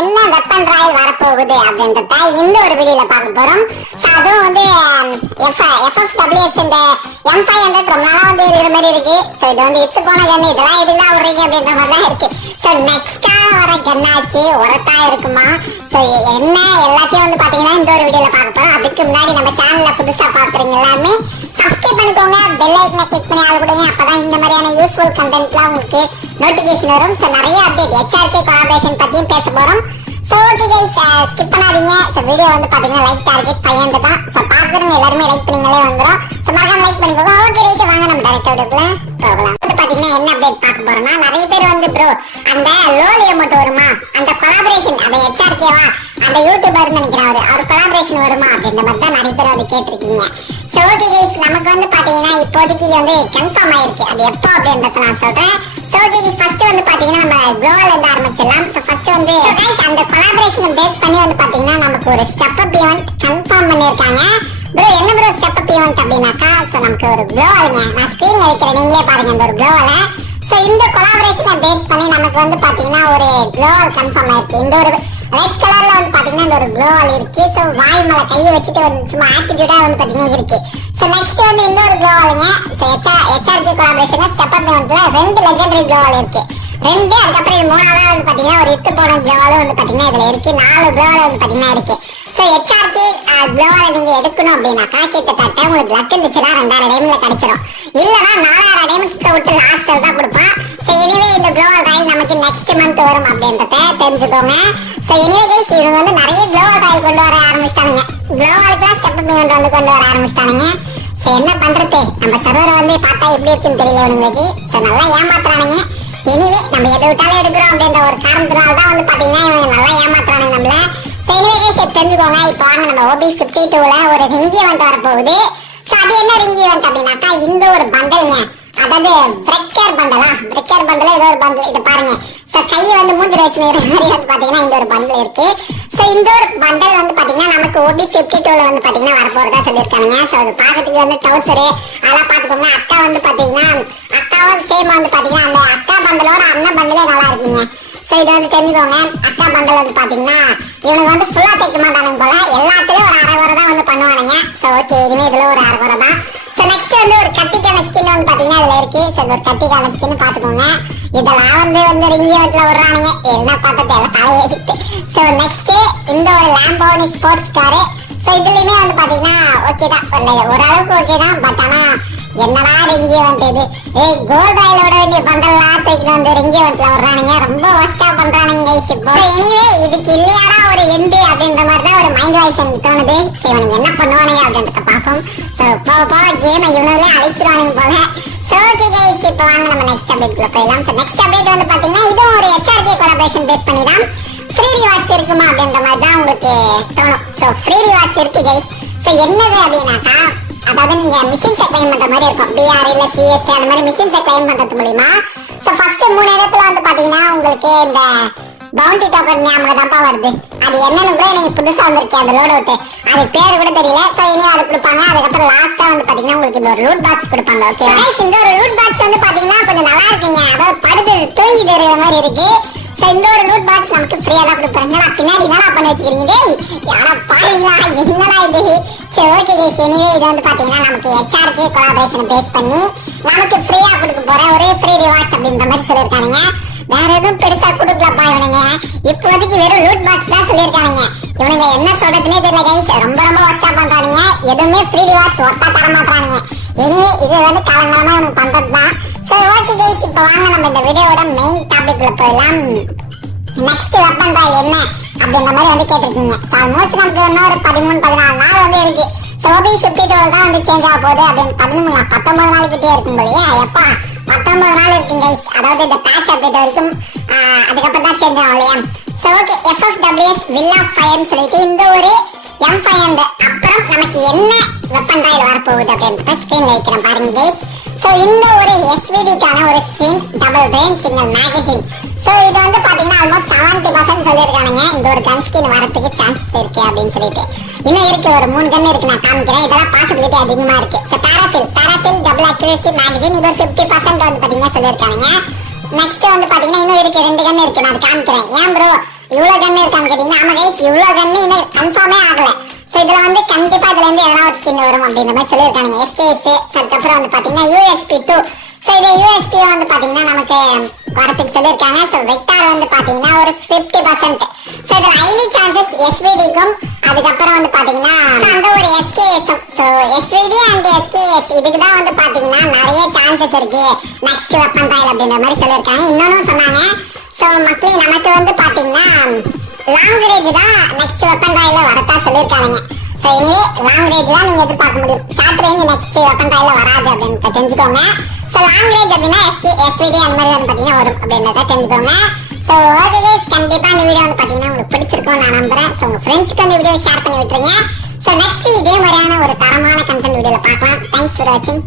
என்ன weapon Royal வரப்போகுது அப்படின்றத இந்த ஒரு வீடியோல பார்க்க போறோம். அதுவும் வந்து FFWS இந்த M500 ரொம்ப நாளா வந்து இது மாதிரி இருக்கு. ஸோ இது வந்து இத்து போன கண்ணு இதெல்லாம் எதுதான் விடுறீங்க அப்படின்ற மாதிரி தான் இருக்கு. ஸோ நெக்ஸ்டா வர கண்ணாச்சு உரத்தா இருக்குமா? ஸோ என்ன எல்லாத்தையும் வந்து பாத்தீங்கன்னா இந்த ஒரு வீடியோல பார்க்க போறோம். அதுக்கு முன்னாடி நம்ம சேனல்ல புதுசா பாக்குறீங்க எல்லாருமே சப்ஸ்கிரைப் பண்ணிக்கோங்க, பெல் ஐக்கனை கிளிக் பண்ணி ஆள் கொடுங்க. அப்பதான் இந்த மாதிரியான யூஸ்ஃபுல் கண்டென்ட்லாம் உங்களுக்கு நோட்டிபிகேஷன் வரும். ஸோ நிறைய அப்டேட் HRK கொலாபரேஷன் பத்தியும் பேச போறோம். ஸோ ஓகே கைஸ், ஸ்கிப் பண்ணாதீங்க. ஸோ வீடியோ வந்து பாத்தீங்கன்னா லைக் டார்கெட் 500 தான். ஸோ பாக்குறவங்க எல்லாருமே லைக் பண்ணீங்களே வந்துடும். ஸோ மறக்காம லைக் பண்ணிக்கோங்க. ஓகே ரைட், வாங்க நம்ம டைரக்டா வீடியோக்குள்ள போகலாம். வந்து பாத்தீங்கன்னா என்ன அப்டேட் பார்க்க போறோம்னா, நிறைய பேர் வந்து ப்ரோ அந்த லோலிய மட்டும் வருமா, அந்த கொலாபரேஷன் அந்த HRKவா அந்த யூடியூபர் நினைக்கிறேன் அவர் கொலாபரேஷன் வருமா அப்படின்ற மாதிரி தான் நிறைய பேர் வந்து கேட்டிருக்கீங்க. ஸோ ஓகே கைஸ், நமக்கு வந்து பாத்தீங்கன்னா இப்போதைக்கு வந்து கன்ஃபார்ம் ஆயிருக்கு. அது எப்போ அப்படின்றத நான் சொல்றேன். ஸோ ஓகே கைஸ், ஃபர்ஸ்ட் வந்து பாத்தீங்கன்னா நம்ம க்ளோவால இருந்து ஆரம்பிச்சிடலாம். ஸோ ஃபர்ஸ்ட் வந்து கைஸ் அந்த கொலாபரேஷனை பேஸ் பண்ணி வந்து பாத்தீங்கன்னா நமக்கு ஒரு ஸ்டெப் அப் ஈவென்ட் கன்ஃபார்ம் பண்ணிருக்காங்க. ப்ரோ என்ன ப்ரோ ஸ்டெப் அப் ஈவென்ட் அப்படின்னாக்கா, ஸோ நமக்கு ஒரு க்ளோவாலுங்க நான் ஸ்கிரீன்ல வைக்கிறேன், நீங்களே பாருங்க இந்த ஒரு க்ளோவால. ஸோ இந்த கொலாபரேஷனை பேஸ் பண்ணி நமக்கு வந்து பாத்தீங்கன்னா ஒரு க்ளோவால் கன்ஃபார்ம் ஆயிருக்கு. இந்த ஒரு ரெட் கலர்ல வந்து பாத்தீங்கன்னா இந்த ஒரு க்ளோவால் இருக்கு. ஸோ வாய் மேல கையை வச்சுட்டு வந்து சும்மா ஆட்டிடியூடா வந்து பாத்தீங்கன்னா இருக்கு. ஸோ நெக்ஸ்ட் வந்து இந்த ஒரு க்ளோவாலுங்க. ஸோ HRK கொலாபரேஷன்ல ஸ்டெப் அப் ஈவென்ட்ல 2 லெஜெண்டரி க்ளோவால் இருக்கு. 2 அதுக்கப்புறம் இது 3ஆவது வந்து பாத்தீங்கன்னா ஒரு இத்து போன க்ளோவாலும் வந்து பாத்தீங்கன்னா இதுல இருக்கு. 4 க்ளோவால் வந்து பாத்தீங்கன்னா இருக்கு. ஸோ HRK க்ளோவால நீங்க எடுக்கணும் அப்படின்னாக்கா கிட்டத்தட்ட உங்களுக்கு லக் இருந்துச்சுன்னா 2000 டைம்ல கிடைச்சிடும். இல்லைன்னா 4000 டைம்ஸ் விட்டு லாஸ்ட்ல தான் கொடுப்பான். ஸோ எனிவே இந்த க்ளோவால் ராயல் நமக்கு நெக்ஸ்ட் மந்த் வரும் அப்படின்றத தெரிஞ்சுக்கோங்க. ஸோ எனிவே கைஸ், இவங்க வந்து நிறைய க்ளோவால் ராயல் கொண்டு வர ஆரம்பிச்சிட்டானுங்க. க்ளோவாலுக்குலாம் ஸ்டெப் அப் ஈவென்ட் வந்து கொண்டு வர ஆரம்பிச்சிட்டானுங்க. ஸோ என்ன பண்றது, நம்ம சர்வரை வந்து பார்த்தா எப்படி இருக்குன்னு தெரியல இவங்களுக்கு. ஸோ நல்லா ஏமாத்துறானுங்க. எனிவே நம்ம எதை விட்டாலும் எடுக்கிறோம் அப்படின்ற ஒரு காரணத்தினால தான் வந்து பாத்தீங்கன்னா இவங்க நல்லா ஏமாத்துறானுங்க நம்மள. ஸோ எனிவே கைஸ் தெரிஞ்சுக்கோங்க. இப்போ வாங்க நம்ம OB52ல ஒரு ரிங் ஈவென்ட் வரப்போகுது. ஸோ அது என்ன ரிங் ஈவென்ட் அப்படின்னாக்கா, இந்த ஒரு பண்டலுங்க, அதாவது பிரெக்கர் பண்டலா, பிரெக்கர் பண்டல ஏதோ ஒரு பண்டல். இதை பாருங்க. ஸோ கை வந்து மூஞ்சில வச்சு மாதிரி வந்து பாத்தீங்கன்னா இந்த ஒரு பண்டல் இருக்கு. ஸோ இந்த ஒரு பண்டல் வந்து பாத்தீங்கன்னா நமக்கு OB52ல வந்து பாத்தீங்கன்னா வரப்போறதா சொல்லியிருக்காங்க. ஸோ அது பாக்கிறதுக்கு வந்து டவுசரு அதெல்லாம் பாத்துக்கோங்க. அக்கா வந்து பாத்தீங்கன்னா அக்காவும் சேம் வந்து பாத்தீங்கன்னா அந்த அக்கா பண்டலோட அண்ணன் பண்டலே நல்லா இருக்குங்க. ஸோ இதை வந்து தெரிஞ்சுக்கோங்க. அக்கா பண்டல் வந்து பாத்தீங்கன்னா இவனுக்கு வந்து ஃபுல்லா தைக்க மாட்டானுங்க போல, எல்லாத்துலயும் ஒரு அரை குறை தான் வந்து பண்ணுவானுங்க. ஸோ ஓகே, இனிமே இதுல ஒரு அரை குறை தான். ஸோ நெக்ஸ்ட் வந்து ஒரு கத்திக்கான ஸ்கின் வந்து பாத்தீங்கன்னா இதுல இருக்கு. ஸோ ஒரு கத்திக்கான ஸ்கின் பாத்துக்கோங்க. இதெல்லாம் வந்து ரிங் ஈவென்ட்ல விடுறானுங்க, என்ன பார்த்தது எல்லாம் தலையெடுத்து. ஸோ நெக்ஸ்ட் இந்த ஒரு லாம்போர்கினி ஸ்போர்ட்ஸ் காரு. ஸோ இதுலயுமே வந்து பாத்தீங்கன்னா ஓகே தான், ஓரளவுக்கு ஓகே தான். பட் ஆனா என்னடா ரிங் ஈவென்ட் இது, ஏய் கோல்ட் ராயில விட வேண்டிய பண்டல்லாம் தூக்கிட்டு வந்து ரிங் ஈவென்ட்ல விடுறானுங்க, ரொம்ப ஒஸ்டா பண்றானுங்க கைஸ். இப்போ எனிவே இதுக்கு இல்லையாடா ஒரு எண்டு அப்படின்ற மாதிரி தான் ஒரு மைண்ட் வாய்ஸ் எனக்கு தோணுது. ஸோ இவனுக்கு என்ன பண்ணுவானுங்க அப்படின்றத பார்ப்போம். ஸோ போக கேமை இவனுங்களே அழிச்சிருவானுங்க போல. ஸோ ஓகே கைஸ், இப்போ வாங்க நம்ம நெக்ஸ்ட் அப்டேட்ல போயிடலாம். ஸோ நெக்ஸ்ட் அப்டேட் வந்து பாத்தீங்கன்னா இதுவும் ஒரு HRK கொலாபரேஷன் பேஸ் பண்ணி தான் ஃப்ரீ ரிவார்ட்ஸ் இருக்குமா அப்படின்ற மாதிரி தான் உங்களுக்கு தோணும். ஸோ ஃப்ரீ ரிவார்ட்ஸ் இருக்கு கைஸ். ஸோ என்னது அப்படின்னாக்கா, அதாவது நீங்க மிஷின்ஸை கிளைம் பண்ற மாதிரி இருக்கும். BR இல்ல CS அந்த மாதிரி மிஷின்ஸை கிளைம் பண்றது மூலியமா ஸோ ஃபர்ஸ்ட் 3 இடத்துல வந்து பாத்தீங்கன்னா உங்களுக்கு இந்த பவுண்டி டோக்கன் ஞாபகம் தான் வருது. அது என்னன்னு கூட எனக்கு புதுசா வந்திருக்கு அந்த லோட் அவுட், அது பேரு கூட தெரியல. ஸோ இனி அது கொடுப்பாங்க. அதுக்கப்புறம் லாஸ்டா வந்து பாத்தீங்கன்னா உங்களுக்கு இந்த ஒரு ரூட் பாக்ஸ் கொடுப்பாங்க. ஓகே, இந்த ஒரு ரூட் பாக்ஸ் வந்து பாத்தீங்கன்னா கொஞ்சம் நல்லா இருக்குங்க. அதாவது படுத்து தூங்கி தெரியுற மாதிரி இருக்கு. ஸோ இந்த ஒரு ரூட் பாக்ஸ் நமக்கு ஃப்ரீயா தான் கொடுப்பாங்க. பின்னாடி என்ன பண்ணி வச்சுக்கிறீங்க, யாரா பாருங்களா என்னடா இது. சரி ஓகே கைஸ், எனிவே இது வந்து பாத்தீங்கன்னா நமக்கு HRK கொலாபரேஷன் பேஸ் பண்ணி நமக்கு ஃப்ரீயா கொடுக்க போற ஒரே ஃப்ரீ ரிவார்ட்ஸ் அப்படின்ற மாதிரி சொல்லியிருக்காங்க. வேற எதுவும் பெருசா கொடுக்கலப்பா இவனுங்க, இப்போதைக்கு வெறும் ரூட் பாக்ஸ் தான் சொல்லியிருக்காங்க. இவனுங்க என்ன சொல்றதுன்னே தெரியல கைஸ், ரொம்ப ரொம்ப ஒஸ்டா பண்றானுங்க. எதுவுமே ஃப்ரீ ரிவார்ட்ஸ் ஒர்த்தா தர மாட்டானுங்க. எனிவே இது வந்து காலங்காலமா இவனுக்கு பண்றது தான். ஸோ ஓகே கைஸ், இப்போ வாங்க நம்ம இந்த வீடியோவோட மெயின் டாபிக்ல போயிடலாம். நெக்ஸ்ட் வெப்பன் ராயல் என்ன அப்படின்ற மாதிரி வந்து கேட்டிருக்கீங்க. ஸோ ஆல்மோஸ்ட் நமக்கு இன்னும் ஒரு 13-14 நாள் வந்து இருக்கு. ஸோ OB52 தான் வந்து சேஞ்ச் ஆக போகுது அப்படின்னு 19 நாளைக்கிட்டே இருக்கும் போலயே. எப்பா 19 நாள் இருக்குங்க கைஸ், அதாவது இந்த பேட்ச் அப்டேட் வரைக்கும். அதுக்கப்புறம் தான் சேஞ்ச் ஆகும் இல்லையா. So okay, FFWS will of ஃபயர்னு சொல்லிட்டு இந்த ஒரு M500 அப்புறம் நமக்கு என்ன வெப்பன் ராயல் வரப்போகுது அப்படின்றத ஸ்கிரீன்ல வைக்கிறேன் பாருங்க கைஸ். ஸோ இந்த ஒரு SVDக்கான ஒரு skin double brain single magazine. So இது வந்து பாத்தீங்கன்னா ஆல்மோஸ்ட் 70% சொல்லியிருக்கானுங்க இந்த ஒரு கன் ஸ்கின் வரதுக்கு சான்சஸ் இருக்கு அப்படின்னு சொல்லிட்டு. இன்னும் இருக்கு, ஒரு 3 கன் இருக்கு, நான் காமிக்கிறேன். இதெல்லாம் பாசிபிலிட்டி அதிகமா இருக்கு. ஸோ பேராஃபில் டபுள் அக்யூரசி மேகசின் இது ஒரு 50% வந்து பாத்தீங்கன்னா சொல்லியிருக்காங்க. நெக்ஸ்ட் வந்து பாத்தீங்கன்னா இன்னும் இருக்கு, 2 கன் இருக்கு, நான் காமிக்கிறேன். ஏன் ப்ரோ இவ்வளவு கன்னு இருக்கான்னு கேட்டீங்கன்னா ஆமா கைஸ் இவ்வளவு கன்னு இன்னும் கன்ஃபார்மே ஆகல. சோ இதுல வந்து கண்டிப்பா இதுல இருந்து எதனா ஒரு ஸ்கின் வரும் அப்படின்ற மாதிரி சொல்லியிருக்காங்க. எஸ்கேஎஸ் அதுக்கப்புறம் வந்து பாத்தீங்கன்னா யூஎஸ்பி 2. சோ இது யூஎஸ்பி வந்து பாத்தீங்கன்னா நமக்கு வரதுக்கு சொல்லியிருக்காங்க. சோ வெக்டார் வந்து பாத்தீங்கன்னா ஒரு 50%. சோ இது ஹைலி சான்சஸ் எஸ்விடிக்கும் அதுக்கப்புறம் வந்து பாத்தீங்கன்னா அந்த ஒரு SKS. So SVT and SKS இதுக்கு தான் வந்து பாத்தீங்கன்னா நிறைய சான்சஸ் இருக்கு நெக்ஸ்ட் வெப்பன் ட்ரையல் அப்படின்ற மாதிரி சொல்லியிருக்காங்க. இன்னொன்னு சொன்னாங்க. சோ மக்களே நமக்கு வந்து பாத்தீங்கன்னா லாங் ரேஞ்ச் தான் நெக்ஸ்ட் வெப்பன் ட்ரையல்ல வரதா சொல்லியிருக்காங்க. சோ இனிமே லாங் ரேஞ்ச் தான் நீங்க எதிர்பார்க்க முடியும். ஷார்ட் ரேஞ்ச் நெக்ஸ்ட் வெப்பன் ட்ரையல்ல வராது அப்படின்னு தெரிஞ்சுக்கோங்க. சோ லாங் ரேஞ்ச் அப்படின்னா எஸ்விடி அந்த மாதிரி வந்து பாத்தீங்கன்னா வரும் அப்படின்றத தெரிஞ்சுக்கோங்க. சோ ஓகே கைஸ் கண்டிப்பா இந்த வீடியோ வந்து பாத்தீங்கன்னா உங்களுக்கு பிடிச்சிருக்கும் நான் நம்புறேன். சோ உங்க ஃப்ரெண்ட்ஸ்க்கு இந்த வீடியோ ஷேர் பண்ணி விட்டுருங்க. சோ நெக்ஸ்ட் இதே மாதிரியான ஒரு தரமான கண்டென்ட் வீடியோல பார்க்கலாம். தேங்க்ஸ் ஃபார் வாட்சிங்.